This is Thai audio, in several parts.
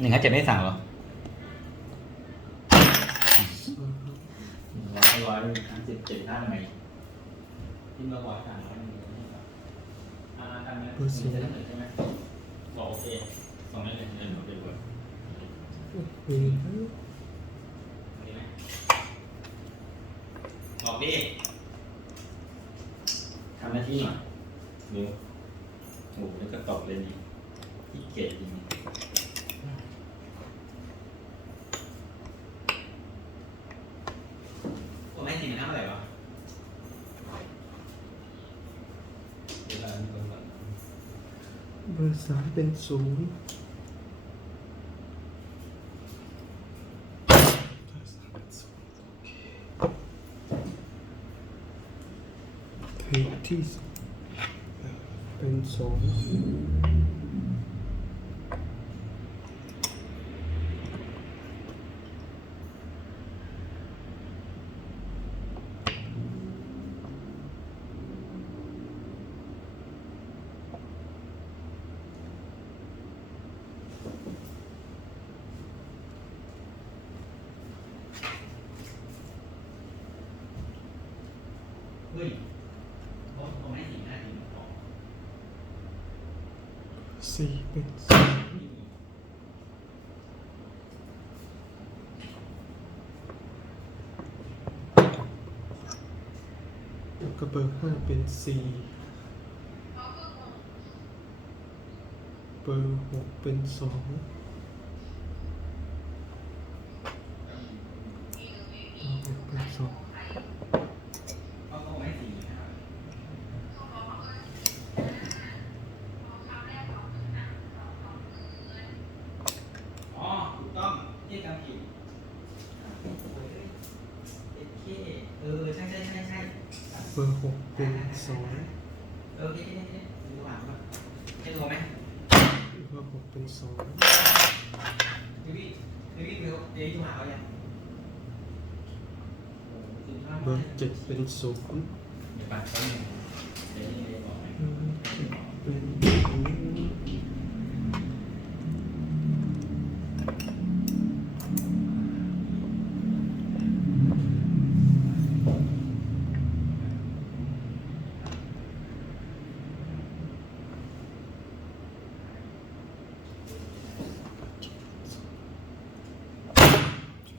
หนึ่งห้าเจ็ดไม่สั่งเหรอร้อยร้อยอันสิบเจ็ดห้าทำไมที่เมื่อก่อนสั่งร้อยหนึ่งอ่าทำไงมีจะได้เหมือนใช่ไหมบอกโอเคส่งให้เลยเดินโอเคเปิดมีนี่ไหมบอกดิทำหน้าที่หน่อยเร็วโอ้โหแล้วก็ตอบเลยนี่ขี้เกียจจริงผมให้สี่หมื่นห้าเท่าไหร่วะเวลาตรงกัน เบอร์สามเป็นศูนย์เทคที่สเป็นสอง เฮ้ยผมผมให้สี่ห้าสี่สองสี่เป็นสองแล้วก็เบอร์ห้าเป็นสี่เบอร์หกเป็นสองเบอร์หกเป็นสอง เขาเขาให้สี่ห้าอ๋อถูกต้องที่กำผิดเอ็ด เคเออใช่ใช่ใช่ใช่เบอร์หกเป็นสองเออที่ที่ที่ดูหลังก่อนใช่ตัวไหมเบอร์หกเป็นสองดูพี่ดูพี่ดูเดี๋ยวดูหาเขาเนี่ยเบอร์เจ็ดเป็นศูนย์เดี๋ยวไปเขาหนึ่งเดี๋ยวนี่เดี๋ยวบอกไหม เบอร์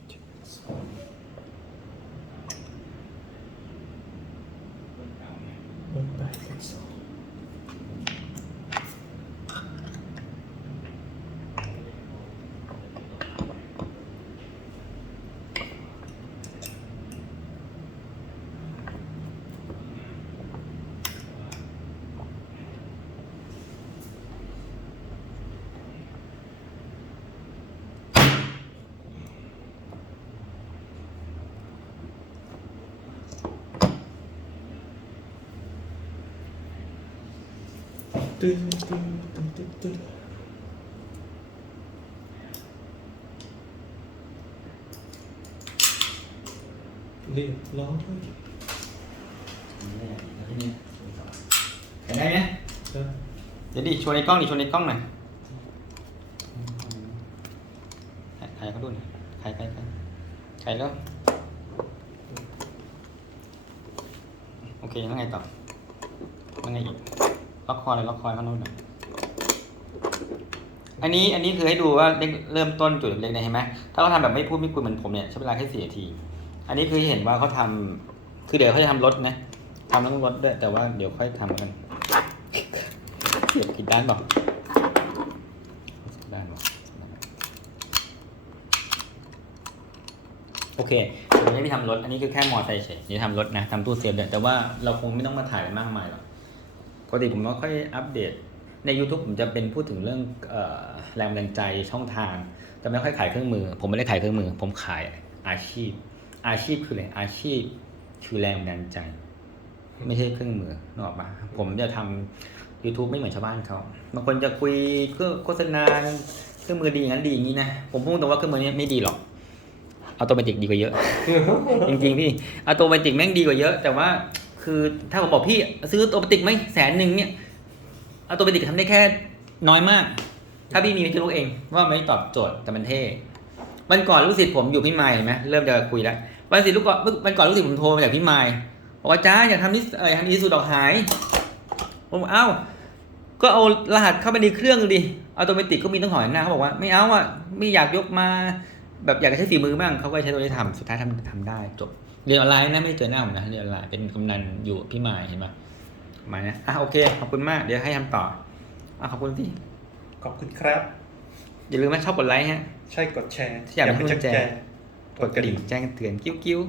เจ็ดเป็นศูนย์ คนเก่าเนี่ย เบอร์แปดเป็นสอง ตึ้งตึ้งตึ้งตึ้งตึ้ง เรียบร้อยเห็นได้ไหมครับเดี๋ยวดิโชว์ในกล้องดิโชว์ในกล้องหน่อยถ่ายถ่ายเขาดูหน่อยถ่ายใครใครถ่ายแล้วโอเคแล้วไงต่อแล้วไงอีก ล็อกคอเลยล็อกคอเขาโน้นหน่อยอันนี้อันนี้คือให้ดูว่าเริ่มต้นจุดเล็กๆนะเห็นไหมถ้าเขาทำแบบไม่พูดไม่คุยเหมือนผมเนี่ยใช้เวลาแค่สี่นาที อันนี้คือเห็นว่าเขาทำคือเดี๋ยวเขาจะทำรถนะทำทั้งรถด้วยแต่ว่าเดี๋ยวค่อยทำกันเสียบกี่ด้านบอกด้านบอกโอเคเดี๋ยวให้พี่ทำรถ อันนี้คือแค่มอไซค์เฉยเดี๋ยวทำรถนะทำตู้เซฟเดี๋ยแต่ว่าเราคงไม่ต้องมาถ่ายอะไรมากมายหรอก ปกติผมไม่ค่อยอัปเดต ใน YouTube ผมจะเป็นพูดถึงเรื่องเอ่อแรงบันดาลใจช่องทาง จะไม่ค่อยขายเครื่องมือ ผมไม่ได้ขายเครื่องมือ ผมขายอาชีพ อาชีพคืออะไรอาชีพคือแรงบันดาลใจ ไม่ใช่เครื่องมือนกออกปะผมจะทำ YouTube ไม่เหมือนชาวบ้านเขาบางคนจะคุยเพื่อโฆษณาเครื่องมือดีอย่างนั้นดีอย่างนี้นะผมพูดตรงว่าเครื่องมือนี้ไม่ดีหรอกอัตโนมัติดีกว่าเยอะ จริงๆพี่อัตโนมัติแม่งดีกว่าเยอะ แต่ว่า คือถ้าผมบอกพี่ซื้ออัตโนมัติไหมแสนหนึ่งเนี่ยอัตโนมัติทำได้แค่น้อยมาก ถ้าพี่มีจะรู้เองว่าไม่ตอบโจทย์แต่มันเท่วันก่อนลูกศิษย์ผมอยู่พี่ไมค์เห็นไหมเริ่มจะคุยแล้ววันศิษย์ลูกก่อนวันก่อนลูกศิษย์ผมโทรมาจากพี่ไมค์บอกว่าจ้าอยากทำนิสเออทำอีสูดอกหายผมบอกเอ้าก็เอารหัสเข้าไปในเครื่องดูดิเอาตัวเมติกก็มีต้องหอยหน้าเขาบอกว่าไม่เอาอะไม่อยากยกมา แบบอยากใช้ฝีมือบ้างเขาก็ใช้ตัวนี้ทำสุดท้ายทำทำได้จบ เรียนออนไลน์นะไม่ได้เจอหน้าผมนะเรียนออนไลน์เป็นกำนันอยู่พี่ไมค์เห็นไหมมาเนี่ยอะโอเคขอบคุณมากเดี๋ยวให้ทำต่ออะขอบคุณที่ขอบคุณครับ อย่าลืมนะชอบกดไลค์ฮะ ใช่กดแชร์ อยากเป็นเป็นกุญแจแจกดกระดิ่งแจ้งเตือนกิ้วกิ้ว